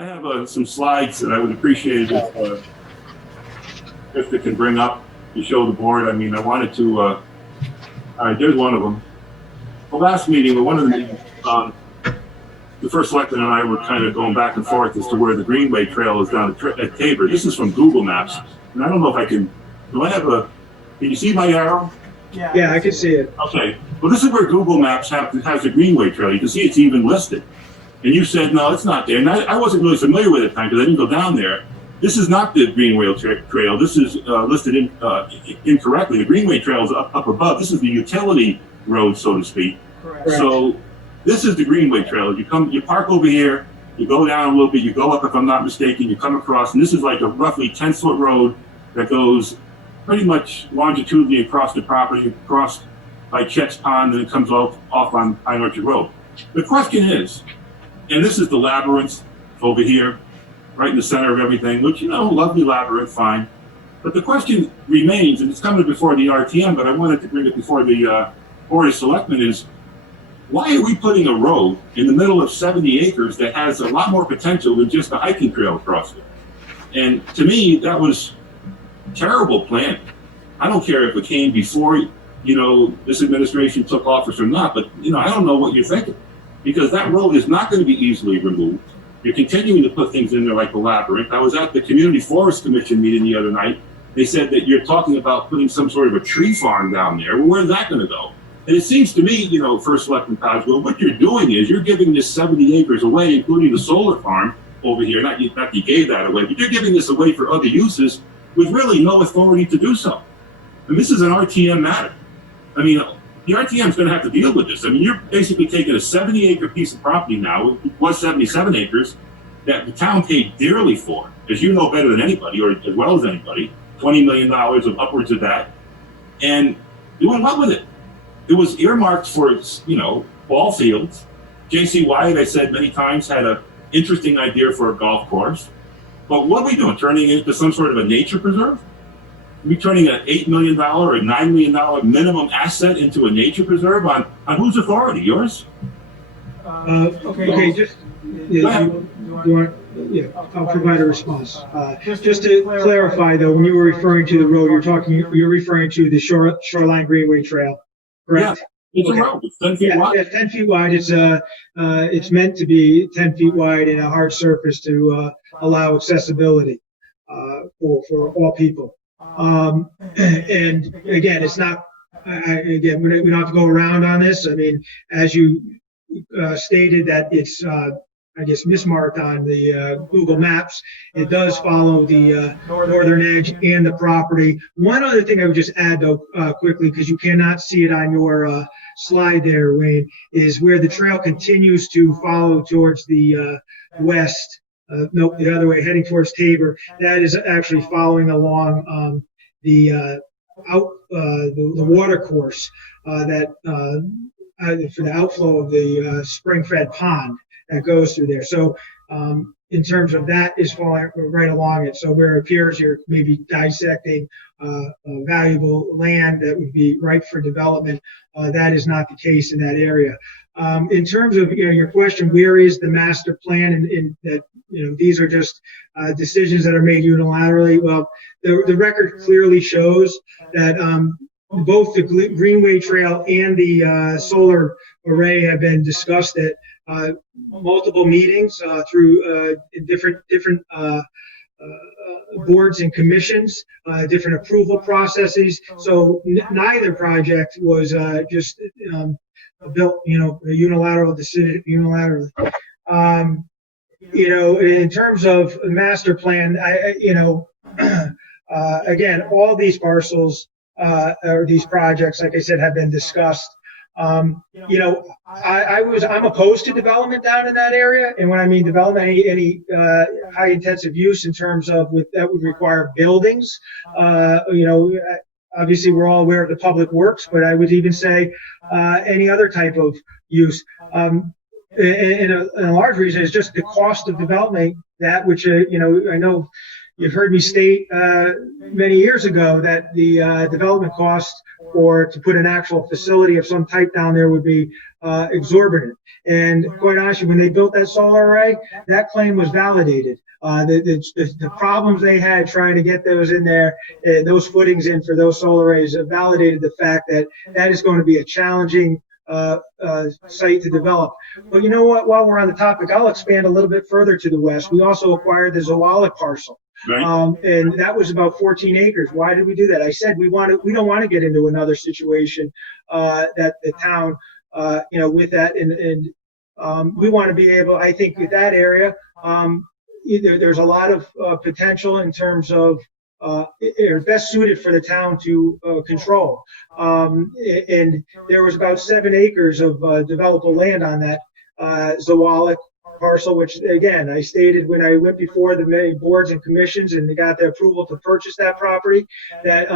I have some slides that I would appreciate if they can bring up to show the board. I mean, I wanted to, all right, there's one of them. The last meeting, or one of the meetings, the first selectman and I were kind of going back and forth as to where the Greenway Trail is down at Tabor. This is from Google Maps, and I don't know if I can, do I have a, can you see my arrow? Yeah, I can see it. Okay, well, this is where Google Maps has the Greenway Trail. You can see it's even listed. And you said, no, it's not there. And I wasn't really familiar with it at the time because I didn't go down there. This is not the Greenway Trail. This is listed incorrectly. The Greenway Trail is up above. This is the utility road, so to speak. Correct. So this is the Greenway Trail. You park over here, you go down a little bit, you go up, if I'm not mistaken, you come across, and this is like a roughly 10-foot road that goes pretty much longitudinally across the property, across by Chet's Pond, and it comes off on Pine Orchard Road. The question is, and this is the labyrinth over here, right in the center of everything, which, you know, lovely labyrinth, fine. But the question remains, and it's coming before the RTM, but I wanted to bring it before the Board of Selectmen, is why are we putting a road in the middle of 70 acres that has a lot more potential than just a hiking trail across it? And to me, that was terrible planning. I don't care if it came before, you know, this administration took office or not, but, you know, I don't know what you're thinking. Because that road is not going to be easily removed. You're continuing to put things in there like the labyrinth. I was at the Community Forest Commission meeting the other night. They said that you're talking about putting some sort of a tree farm down there. Well, where's that going to go? And it seems to me, you know, First Selectman Coswell, what you're doing is you're giving this 70 acres away, including the solar farm over here. Not you gave that away, but you're giving this away for other uses with really no authority to do so. And this is an RTM matter. I mean, the RTM is going to have to deal with this. I mean, you're basically taking a 70-acre piece of property now, it was 77 acres, that the town paid dearly for, as you know better than anybody, or as well as anybody, $20 million of upwards of that, and doing what with it? It was earmarked for, you know, ball fields. J.C. Wyatt, I said many times, had an interesting idea for a golf course. But what are we doing? Turning it into some sort of a nature preserve? Are we turning an $8 million or $9 million minimum asset into a nature preserve on whose authority? Yours? Okay, just, I'll provide a response. Just to clarify though, when you were referring to the road, you're referring to the Shoreline Greenway Trail, correct? Yeah, it's a road, it's 10 feet wide. Yeah, 10 feet wide. It's meant to be 10 feet wide and a hard surface to allow accessibility for all people. And again, it's not, again, we don't have to go around on this. I mean, as you stated that it's, I guess, mismarked on the Google Maps, it does follow the northern edge and the property. One other thing I would just add, though, quickly, because you cannot see it on your slide there, Wayne, is where the trail continues to follow towards the west. Nope, the other way, heading towards Tabor. That is actually following along the water course that for the outflow of the spring-fed pond that goes through there. So in terms of that is following right along it. So where it appears you're maybe dissecting valuable land that would be ripe for development, that is not the case in that area. In terms of your question, where is the master plan, and that these are just decisions that are made unilaterally? Well, the record clearly shows that both the Greenway Trail and the solar array have been discussed at multiple meetings through different boards and commissions, different approval processes. So neither project was just built, a unilateral decision unilaterally. In terms of master plan, again, all these parcels or these projects, like I said, have been discussed. I'm opposed to development down in that area, and when I mean development, any high intensive use in terms of that would require buildings. Obviously, we're all aware of the public works, but I would even say any other type of use. And a large reason is just the cost of development. That which I know you've heard me state many years ago that the development cost to put an actual facility of some type down there would be exorbitant. And quite honestly, when they built that solar array, that claim was validated. The problems they had trying to get those in there, those footings in for those solar arrays, validated the fact that that is going to be a challenging site to develop. But you know what? While we're on the topic, I'll expand a little bit further to the west. We also acquired the Zoalic parcel. Right. And that was about 14 acres. Why did we do that? I said we don't want to get into another situation that the town, with that, and we want to be able. I think with that area, there's a lot of potential in terms of best suited for the town to control. And there was about 7 acres of developable land on that Zoalic parcel, which again, I stated when I went before the many boards and commissions and got the approval to purchase that property, that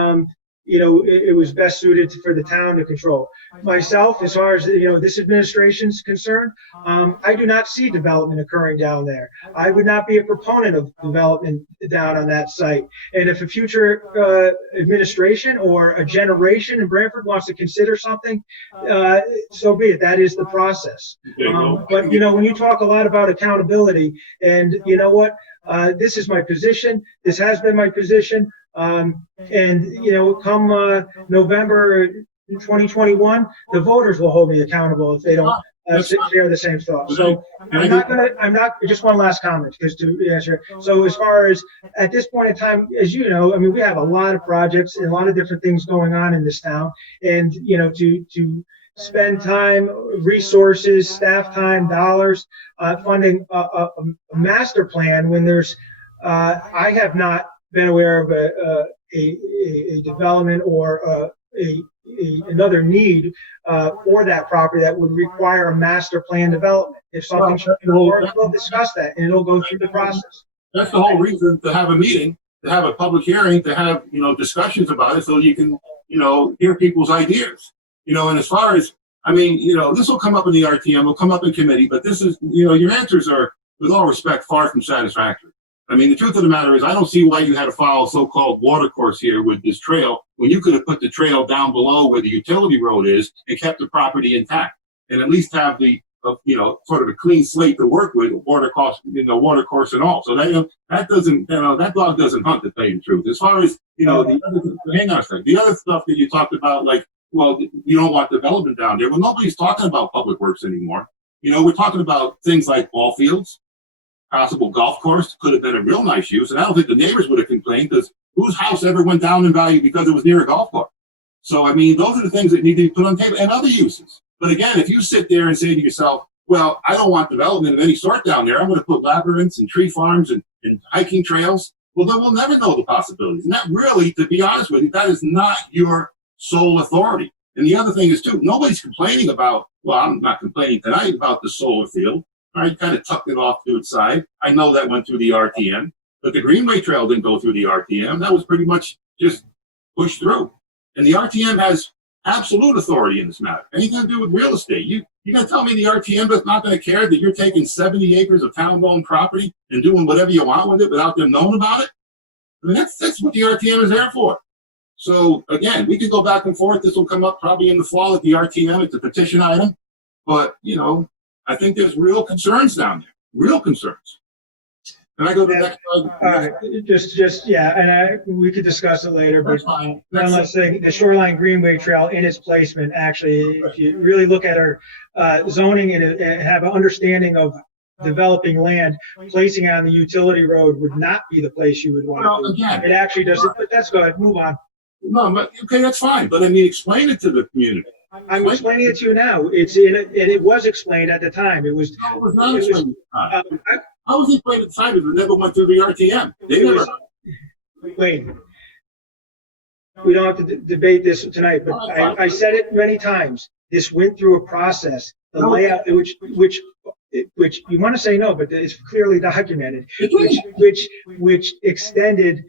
it was best suited for the town to control. Myself, as far as this administration's concerned, I do not see development occurring down there. I would not be a proponent of development down on that site. And if a future administration or a generation in Branford wants to consider something, so be it. That is the process. But when you talk a lot about accountability, and you know what, this is my position. This has been my position. And come November 2021, the voters will hold me accountable if they don't share the same thoughts. So just one last comment, because to answer. So as far as at this point in time, as you know, I mean, we have a lot of projects and a lot of different things going on in this town, and to spend time, resources, staff time, dollars, funding a master plan when there's, I have not been aware of a development or another need for that property that would require a master plan development. If something should be more, we'll discuss that, and it'll go through the process. That's the whole reason to have a meeting, to have a public hearing, to have discussions about it, so you can hear people's ideas. And as far as, this will come up in the RTM, will come up in committee, but this is, your answers are, with all respect, far from satisfactory. The truth of the matter is, I don't see why you had to follow a so-called water course here with this trail, when you could have put the trail down below where the utility road is and kept the property intact, and at least have the, sort of a clean slate to work with, water course and all. So that doesn't, that dog doesn't hunt, to tell you the truth. As far as, hang on a second. The other stuff that you talked about, like, well, you don't want development down there. Well, nobody's talking about public works anymore. We're talking about things like ball fields, possible golf course, could have been a real nice use. And I don't think the neighbors would have complained, because whose house ever went down in value because it was near a golf course? So, those are the things that need to be put on the table, and other uses. But again, if you sit there and say to yourself, well, I don't want development of any sort down there, I'm going to put labyrinths and tree farms and hiking trails, well, then we'll never know the possibilities. And that really, to be honest with you, that is not your sole authority. And the other thing is, too, nobody's complaining about, well, I'm not complaining tonight about the solar field. I kind of tucked it off to its side. I know that went through the RTM, but the Greenway Trail didn't go through the RTM. That was pretty much just pushed through. And the RTM has absolute authority in this matter. Anything to do with real estate. You're going to tell me the RTM is not going to care that you're taking 70 acres of town-owned property and doing whatever you want with it without them knowing about it? That's what the RTM is there for. So, again, we could go back and forth. This will come up probably in the fall at the RTM. It's a petition item. But, I think there's real concerns down there. Real concerns. Can I go to the next slide? All right, and we could discuss it later, but let's say the Shoreline Greenway Trail in its placement, actually, if you really look at our zoning and have an understanding of developing land, placing on the utility road would not be the place you would want to do. Again, it actually doesn't, but that's good. Move on. No, but okay, that's fine. But explain it to the community. I'm explaining it to you now. It's in it, and it was explained at the time. It was. No, it was not explained at the time. How was it explained at the time if it never went through the RTM? Wait. We don't have to debate this tonight, but I said it many times. This went through a process. The layout, which you want to say no, but it's clearly documented. Which extended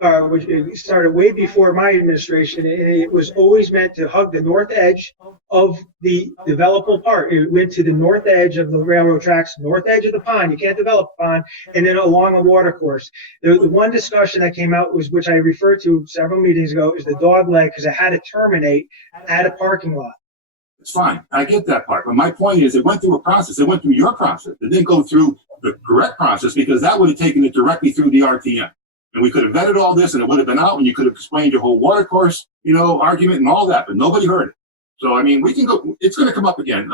which it started way before my administration, and it was always meant to hug the north edge of the developable part. It went to the north edge of the railroad tracks, north edge of the pond. You can't develop a pond, and then along a water course. The one discussion that came out was, which I referred to several meetings ago, is the dog leg, because it had to terminate at a parking lot. It's fine. I get that part. But my point is, it went through a process. It went through your process. It didn't go through the correct process, because that would have taken it directly through the RTM. And we could have vetted all this, and it would have been out, and you could have explained your whole water course, argument and all that, but nobody heard it. So, I mean, we can go, it's going to come up again.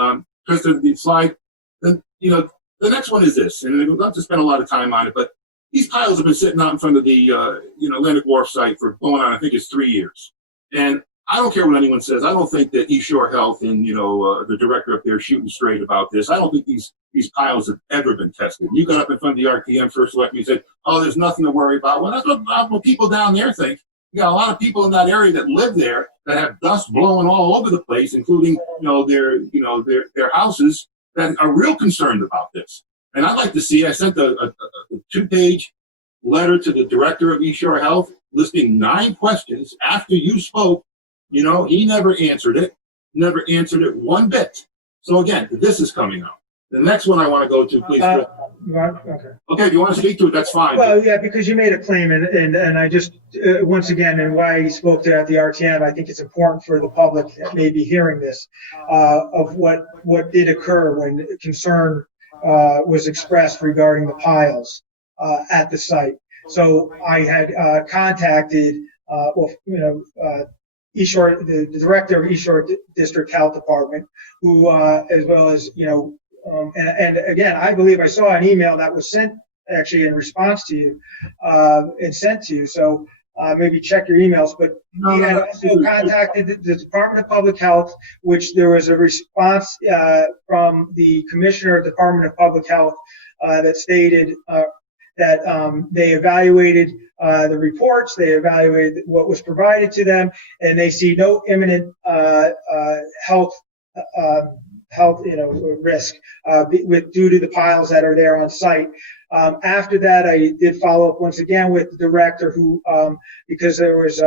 Because the slide, then, the next one is this, and we'll have to spend a lot of time on it, but these piles have been sitting out in front of the, Atlantic Wharf site for going on, I think it's 3 years. And I don't care what anyone says. I don't think that East Shore Health and, the director up there shooting straight about this. I don't think these piles have ever been tested. You got up in front of the RTM first Selectmen and said, oh, there's nothing to worry about. Well, that's what people down there think. You got a lot of people in that area that live there that have dust blowing all over the place, including, their houses, that are real concerned about this. And I'd like to see, I sent a 2-page letter to the director of East Shore Health listing 9 questions after you spoke. He never answered it one bit. So again, this is coming up. The next one I want to go to, please. Okay, if you want to speak to it, that's fine. Well, yeah, because you made a claim, and I just, once again, and why you spoke to at the RTM, I think it's important for the public that may be hearing this, of what did occur when concern was expressed regarding the piles at the site. So I had contacted, East Shore, the director of East Shore District Health Department, who, as well as, and again, I believe I saw an email that was sent actually in response to you, and sent to you. So maybe check your emails. But he had also contacted the Department of Public Health, which there was a response from the Commissioner of the Department of Public Health that stated that they evaluated the reports, they evaluated what was provided to them, and they see no imminent health risk due to the piles that are there on site. After that, I did follow up once again with the director, who because there was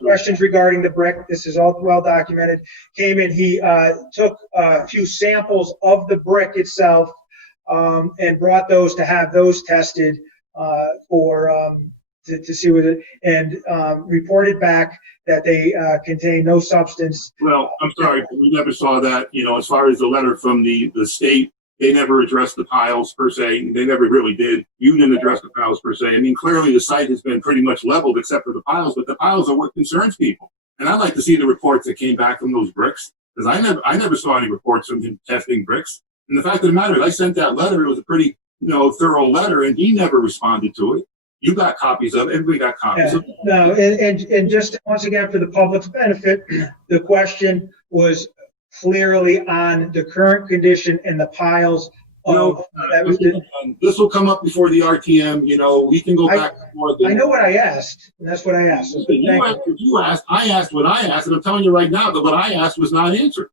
questions regarding the brick. This is all well documented. Came in, he took a few samples of the brick itself, and brought those to have those tested to see what it, and reported back that they contain no substance. Well, I'm sorry, we never saw that. As far as the letter from the state, they never addressed the piles per se. They never really did. You didn't address the piles per se. I mean, clearly the site has been pretty much leveled except for the piles, but the piles are what concerns people. And I'd like to see the reports that came back from those bricks, because I never saw any reports from him testing bricks. And the fact of the matter is, I sent that letter. It was a pretty, thorough letter, and he never responded to it. You got copies of it. Everybody got copies of it. No, and just once again, for the public's benefit, the question was clearly on the current condition and the piles. This will come up before the RTM. We can go back and forth. I know what I asked, and that's what I asked. You asked, I asked what I asked, and I'm telling you right now that what I asked was not answered.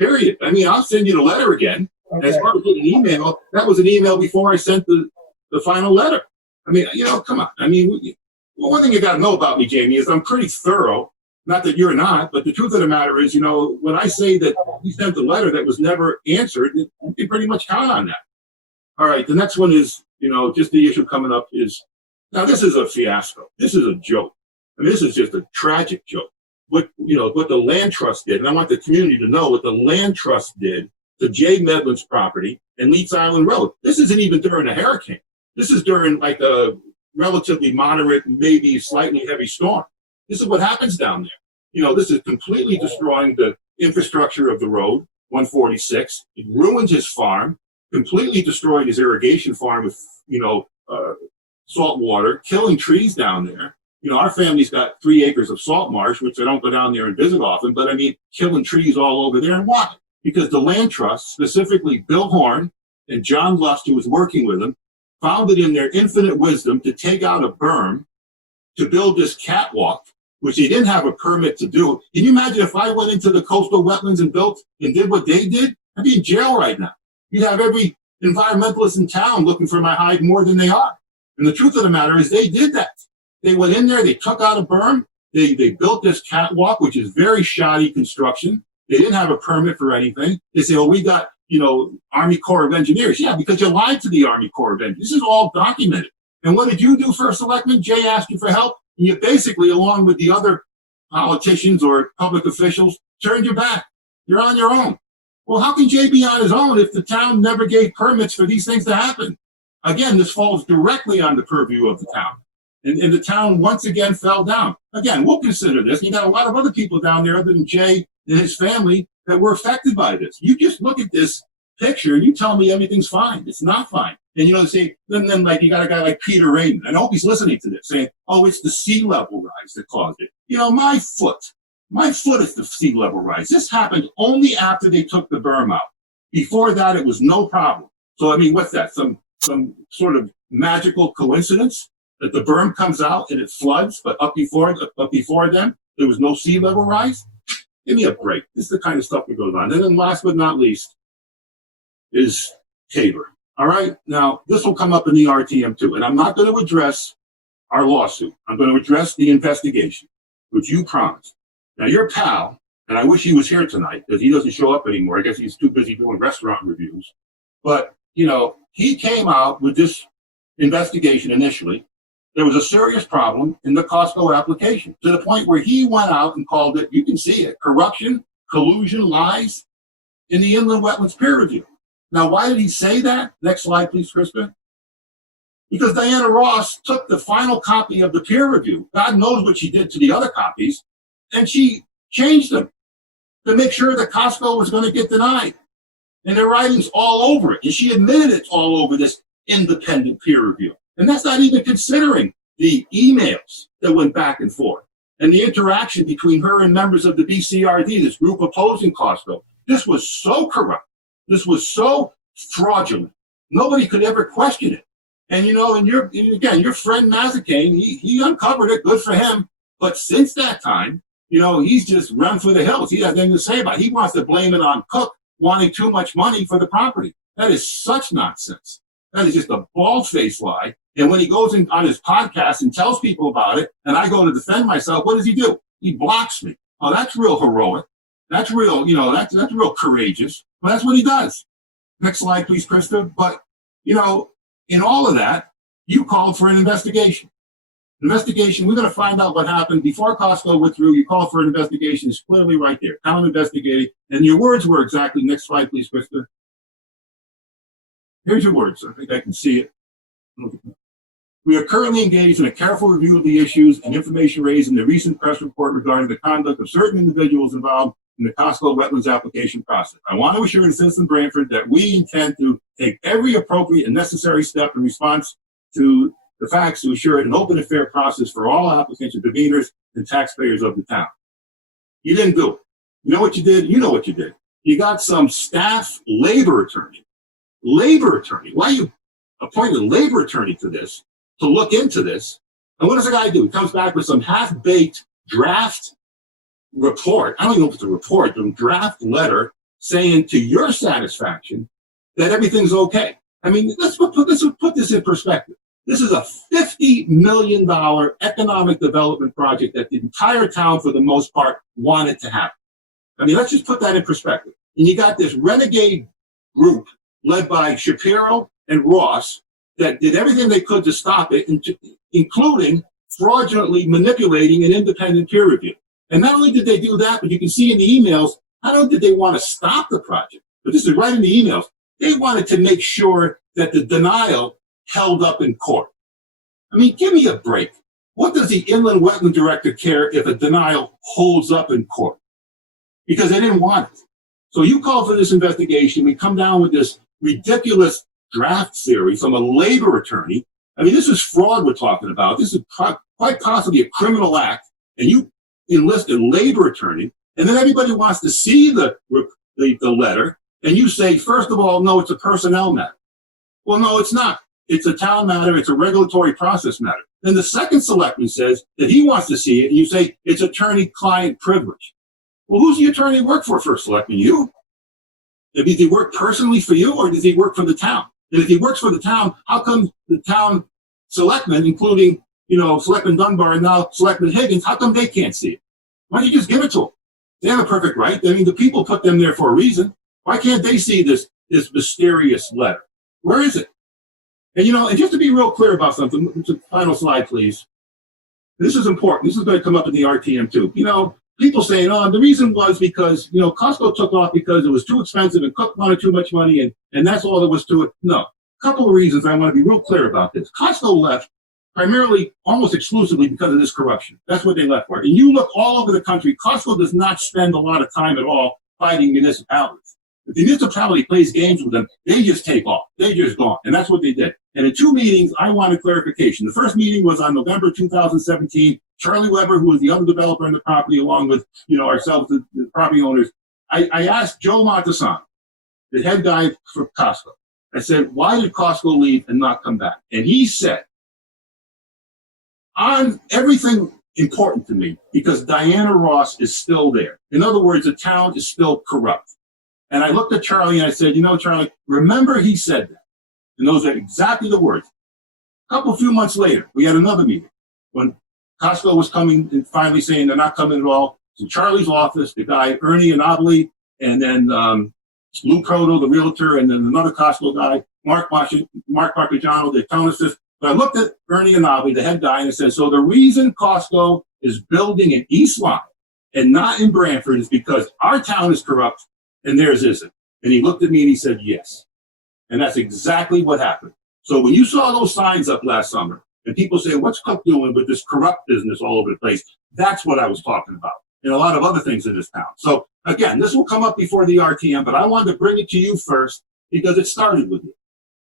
Period. I mean, I'll send you the letter again. Okay. As far as an email, that was an email before I sent the final letter. I mean, come on. I mean, one thing you got to know about me, Jamie, is I'm pretty thorough. Not that you're not, but the truth of the matter is, when I say that we sent a letter that was never answered, you can pretty much count on that. All right, the next one is, just the issue coming up is, now this is a fiasco. This is a joke. I mean, this is just a tragic joke. What the land trust did, and I want the community to know what the land trust did to Jay Medlin's property and Leeds Island Road. This isn't even during a hurricane. This is during like a relatively moderate, maybe slightly heavy storm. This is what happens down there. This is completely destroying the infrastructure of the road, 146. It ruins his farm, completely destroying his irrigation farm with, salt water, killing trees down there. Our family's got 3 acres of salt marsh, which I don't go down there and visit often, but I mean, killing trees all over there. And why? Because the land trust, specifically Bill Horn and John Lust, who was working with him, found it in their infinite wisdom to take out a berm to build this catwalk, which he didn't have a permit to do. Can you imagine if I went into the coastal wetlands and built and did what they did? I'd be in jail right now. You'd have every environmentalist in town looking for my hide more than they are. And the truth of the matter is they did that. They went in there, they took out a berm, they built this catwalk, which is very shoddy construction. They didn't have a permit for anything. They say, well, we got, Army Corps of Engineers. Yeah, because you lied to the Army Corps of Engineers. This is all documented. And what did you do, First Selectman? Jay asked you for help. And you basically, along with the other politicians or public officials, turned your back. You're on your own. Well, how can Jay be on his own if the town never gave permits for these things to happen? Again, this falls directly on the purview of the town. And the town once again fell down. Again, we'll consider this. You got a lot of other people down there other than Jay and his family that were affected by this. You just look at this picture and you tell me everything's fine. It's not fine. And they say, then like you got a guy like Peter Raymond. I hope he's listening to this, saying, oh, it's the sea level rise that caused it. My foot is the sea level rise. This happened only after they took the berm out. Before that, it was no problem. So, what's that? Some sort of magical coincidence that the berm comes out and it floods, but up before then, there was no sea level rise? Give me a break. This is the kind of stuff that goes on. And then last but not least is Tabor. All right? Now, this will come up in the RTM too. And I'm not going to address our lawsuit. I'm going to address the investigation, which you promised. Now, your pal, and I wish he was here tonight because he doesn't show up anymore. I guess he's too busy doing restaurant reviews. But, he came out with this investigation initially. There was a serious problem in the Costco application to the point where he went out and called it, you can see it, corruption, collusion, lies in the inland wetlands peer review. Now, why did he say that? Next slide, please, Krista. Because Diana Ross took the final copy of the peer review. God knows what she did to the other copies. And she changed them to make sure that Costco was going to get denied. And their writing's all over it. And she admitted it's all over this independent peer review. And that's not even considering the emails that went back and forth and the interaction between her and members of the BCRD, this group opposing Costco. This was so corrupt. This was so fraudulent. Nobody could ever question it. And, and your friend Mazzacane, he uncovered it. Good for him. But since that time, he's just run for the hills. He has nothing to say about it. He wants to blame it on Cook wanting too much money for the property. That is such nonsense. That is just a bald-faced lie. And when he goes in on his podcast and tells people about it, and I go to defend myself, what does he do? He blocks me. Oh, that's real heroic. That's real, that's real courageous. But that's what he does. Next slide, please, Krista. But, in all of that, you called for an investigation. Investigation, we're going to find out what happened before Costco withdrew. You called for an investigation. It's clearly right there. Town investigating. And your words were exactly, next slide, please, Krista. Here's your words. I think I can see it. We are currently engaged in a careful review of the issues and information raised in the recent press report regarding the conduct of certain individuals involved in the Costco wetlands application process. I want to assure the citizen of Branford that we intend to take every appropriate and necessary step in response to the facts to assure an open and fair process for all applicants, interveners, and taxpayers of the town. You didn't do it. You know what you did? You know what you did. You got some staff labor attorney. Why you appointed a labor attorney to this, to look into this? And what does the guy do? He comes back with some half-baked draft report. I don't even know if it's a report, but a draft letter saying to your satisfaction that everything's okay. Let's put this in perspective. This is a $50 million economic development project that the entire town, for the most part, wanted to happen. Let's just put that in perspective. And you got this renegade group led by Shapiro and Ross that did everything they could to stop it, including fraudulently manipulating an independent peer review. And not only did they do that, but you can see in the emails, not only did they want to stop the project, but this is right in the emails, they wanted to make sure that the denial held up in court. Give me a break. What does the inland wetland director care if a denial holds up in court? Because they didn't want it. So you call for this investigation. We come down with this ridiculous draft theory from a labor attorney. This is fraud we're talking about. This is quite possibly a criminal act. And you enlist a labor attorney. And then everybody wants to see the letter. And you say, first of all, no, it's a personnel matter. Well, no, it's not. It's a town matter. It's a regulatory process matter. Then the second selectman says that he wants to see it. And you say it's attorney-client privilege. Well, who's the attorney work for, first selectman? You? Does he work personally for you, or does he work for the town? And if he works for the town, how come the town selectmen, including, Selectman Dunbar and now Selectman Higgins, how come they can't see it? Why don't you just give it to them? They have a perfect right. I mean, the people put them there for a reason. Why can't they see this mysterious letter? Where is it? And, and just to be real clear about something, final slide, please. This is important. This is going to come up in the RTM too. People saying, oh, the reason was because, Costco took off because it was too expensive and Cook wanted too much money and that's all there was to it. No. A couple of reasons I want to be real clear about this. Costco left primarily, almost exclusively because of this corruption. That's what they left for. And you look all over the country, Costco does not spend a lot of time at all fighting municipalities. If the municipality plays games with them, they just take off. They just gone. And that's what they did. And in 2 meetings, I wanted clarification. The first meeting was on November 2017. Charlie Weber, who was the other developer in the property, along with, ourselves, the property owners, I asked Joe Montesano, the head guy for Costco. I said, why did Costco leave and not come back? And he said, on everything important to me, because Diana Ross is still there. In other words, the town is still corrupt. And I looked at Charlie and I said, Charlie, remember he said that. And those are exactly the words. A few months later, we had another meeting when Costco was coming and finally saying they're not coming at all. So Charlie's office, the guy, Ernie Anaboli, and then Lou Proto, the realtor, and then another Costco guy, Mark Marcagiano, the economist. But I looked at Ernie Anaboli, the head guy, and I said, so the reason Costco is building in East Lyme and not in Branford is because our town is corrupt and theirs isn't. And he looked at me and he said, yes. And that's exactly what happened. So when you saw those signs up last summer and people say, what's Cook doing with this corrupt business all over the place? That's what I was talking about and a lot of other things in this town. So again, this will come up before the RTM, but I wanted to bring it to you first because it started with you.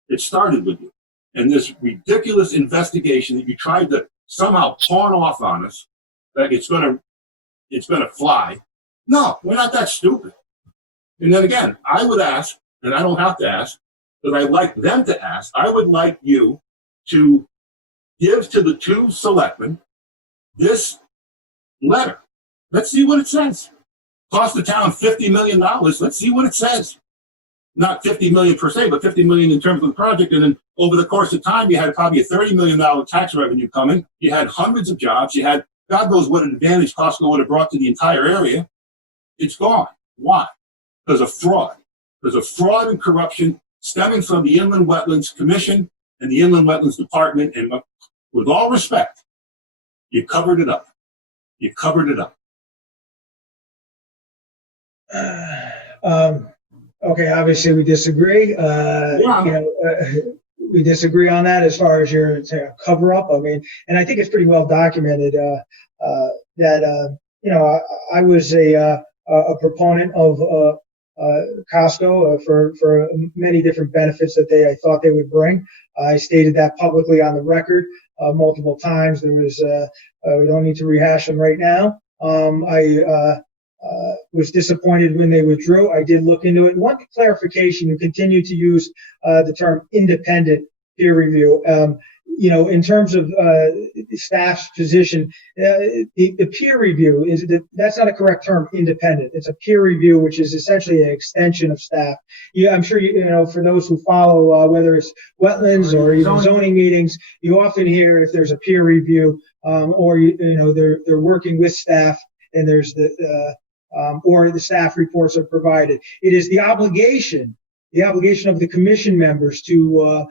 It started with you. And this ridiculous investigation that you tried to somehow pawn off on us, that it's going to fly. No, we're not that stupid. And then again, I would ask, and I don't have to ask, but I'd like them to ask, I would like you to give to the 2 selectmen this letter. Let's see what it says. Cost the town $50 million. Let's see what it says. Not 50 million per se, but 50 million in terms of the project. And then over the course of time, you had probably a $30 million tax revenue coming. You had hundreds of jobs. You had, God knows what advantage Costco would have brought to the entire area. It's gone. Why? Because of fraud. There's a fraud and corruption stemming from the Inland Wetlands Commission and the Inland Wetlands Department. And with all respect, you covered it up. You covered it up. Okay, obviously we disagree. We disagree on that as far as your cover up. I mean, and I think it's pretty well documented that I was a proponent of Costco for many different benefits that I thought they would bring. I stated that publicly on the record multiple times. There was we don't need to rehash them right now. I was disappointed when they withdrew. I did look into it. One clarification: you continue to use the term independent peer review. In terms of staff's position, the peer review that's not a correct term. Independent. It's a peer review, which is essentially an extension of staff. Yeah, I'm sure for those who follow, whether it's wetlands or even zoning meetings, you often hear if there's a peer review, or they're working with staff, and there's or the staff reports are provided. It is the obligation of the commission members to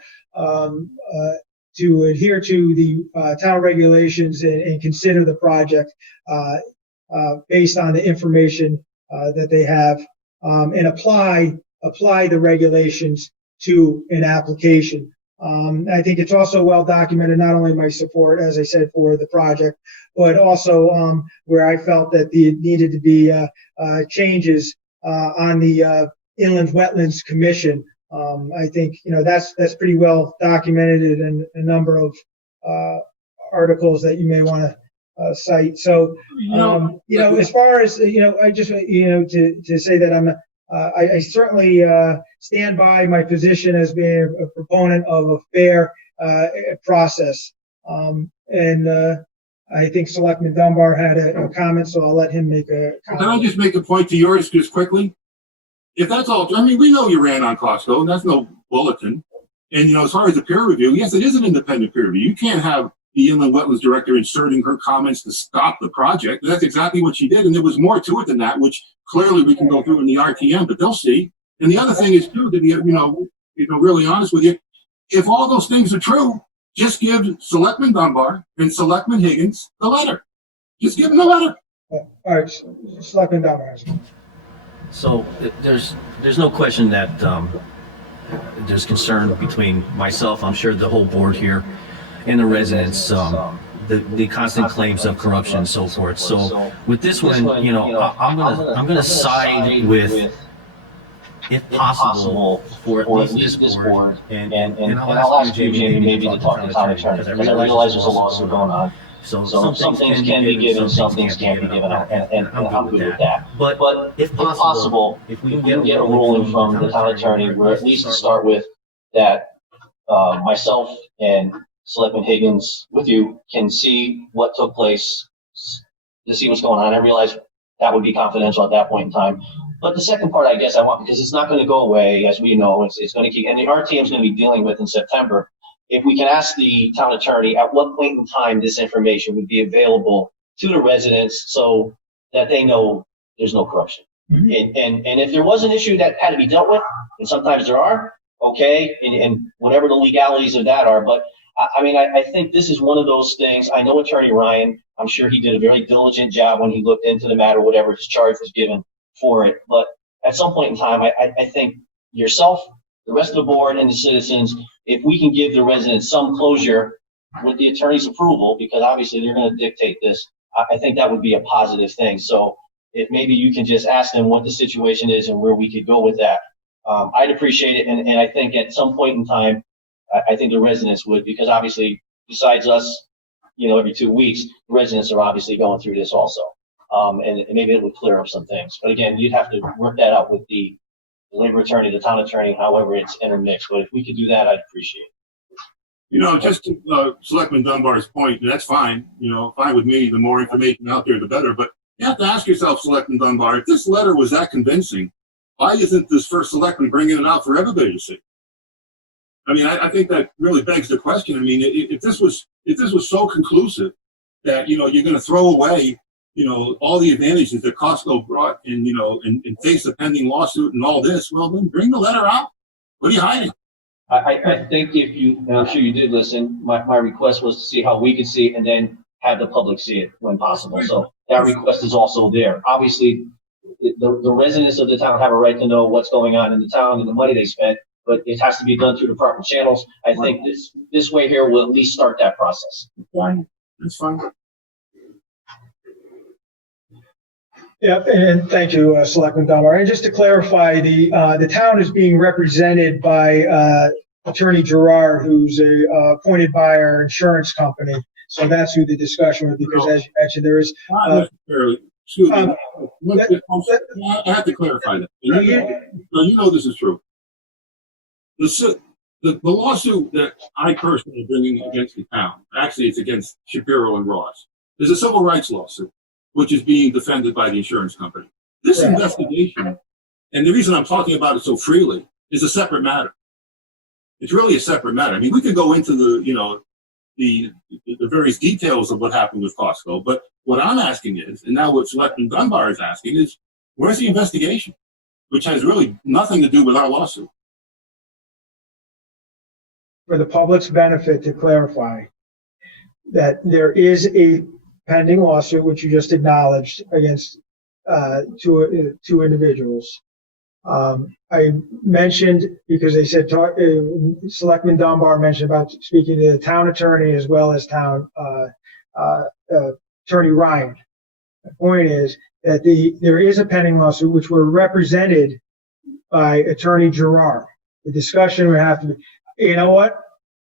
adhere to the town regulations and consider the project based on the information that they have, and apply the regulations to an application. I think it's also well documented, not only my support, as I said, for the project, but also where I felt that there needed to be changes on the Inland Wetlands Commission. I think that's pretty well documented in a number of articles that you may want to cite. So as far as I just to say that I certainly stand by my position as being a proponent of a fair process. And I think Selectman Dunbar had a comment, so I'll let him make a comment. Can I just make a point to yours just quickly? If that's all, I mean, we know you ran on Costco, and that's no bulletin. And, as far as the peer review, yes, it is an independent peer review. You can't have, the inland wetlands director inserting her comments to stop the project. That's exactly what she did. And there was more to it than that, which clearly we can go through in the RTM, but they'll see. And the other thing is too, to be, really honest with you, if all those things are true, just give Selectman Dunbar and Selectman Higgins the letter. Just give them the letter. All right, Selectman Dunbar. So there's no question that there's concern between myself, I'm sure the whole board here, and the residents, the constant claims of corruption and so forth. So with this one, I'm gonna side with, if possible, for at least this board, and I'll ask you, Jamie, maybe to talk to the town attorney, because I realize there's a lawsuit going on. So some things can be given, some things can't be given, and I'm good with that. But if possible, if we can get a ruling from the town attorney, where at least to start with, that myself and Selectman Higgins with you can see what took place, to see what's going on. I realize that would be confidential at that point in time. But the second part, I guess I want, because it's not going to go away, as we know, it's going to keep, and the RTM is going to be dealing with in September. If we can ask the town attorney at what point in time this information would be available to the residents so that they know there's no corruption. Mm-hmm. And if there was an issue that had to be dealt with, and sometimes there are, okay, and whatever the legalities of that are, but I think this is one of those things. I know Attorney Ryan, I'm sure he did a very diligent job when he looked into the matter, whatever his charge was given for it. But at some point in time, I think yourself, the rest of the board, and the citizens, if we can give the residents some closure with the attorney's approval, because obviously they're going to dictate this, I think that would be a positive thing. So if maybe you can just ask them what the situation is and where we could go with that, I'd appreciate it. And I think at some point in time, I think the residents would, because obviously besides us, every 2 weeks, the residents are obviously going through this also. And maybe it would clear up some things. But again, you'd have to work that out with the labor attorney, the town attorney, however it's intermixed. But if we could do that, I'd appreciate it. Just to Selectman Dunbar's point, that's fine. Fine with me. The more information out there, the better. But you have to ask yourself, Selectman Dunbar, if this letter was that convincing, why isn't this first selectman bringing it out for everybody to see? I think that really begs the question. If this was so conclusive that you're going to throw away all the advantages that Costco brought and face a pending lawsuit and all this, well, then bring the letter out. What are you hiding? I think if you, and I'm sure you did listen, my request was to see how we could see it and then have the public see it when possible. So that request is also there. Obviously, the residents of the town have a right to know what's going on in the town and the money they spent, but it has to be done through the proper channels. I think this way here will at least start that process. Fine. That's fine. Yeah, and thank you, Selectman Dunbar. And just to clarify, the town is being represented by Attorney Gerard, who's appointed by our insurance company. So that's who the discussion was, because as you mentioned, there is. Excuse me. I have to clarify that. You know this is true. The lawsuit that I personally am bringing against the town, actually it's against Shapiro and Ross, is a civil rights lawsuit, which is being defended by the insurance company. This investigation, and the reason I'm talking about it so freely, is a separate matter. It's really a separate matter. We could go into the various details of what happened with Costco, but what I'm asking is, and now what Selectman Dunbar is asking is, where's the investigation? Which has really nothing to do with our lawsuit. For the public's benefit, to clarify that there is a pending lawsuit, which you just acknowledged, against two individuals. I mentioned, because they said, Selectman Dunbar mentioned about speaking to the town attorney as well as town Attorney Ryan. The point is that there is a pending lawsuit which were represented by Attorney Gerard. The discussion would have to be, you know what,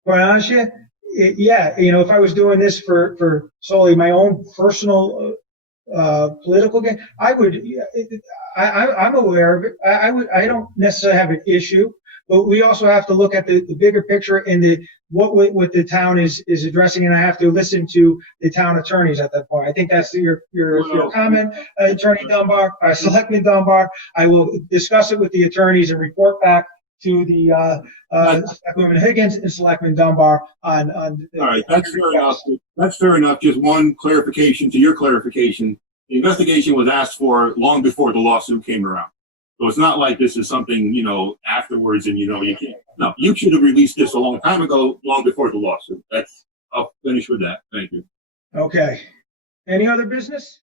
quite honestly, if I was doing this for solely my own personal political gain, I'm aware of it. I don't necessarily have an issue, but we also have to look at the bigger picture and what the town is addressing, and I have to listen to the town attorneys at that point. I think that's your comment, Attorney Dunbar, Selectman Dunbar. I will discuss it with the attorneys and report back to the Selectwoman Higgins and Selectman Dunbar on. All right, that's fair enough. That's fair enough. Just one clarification to your clarification. The investigation was asked for long before the lawsuit came around. So it's not like this is something, afterwards and, you can't. No, you should have released this a long time ago, long before the lawsuit. I'll finish with that. Thank you. Okay. Any other business?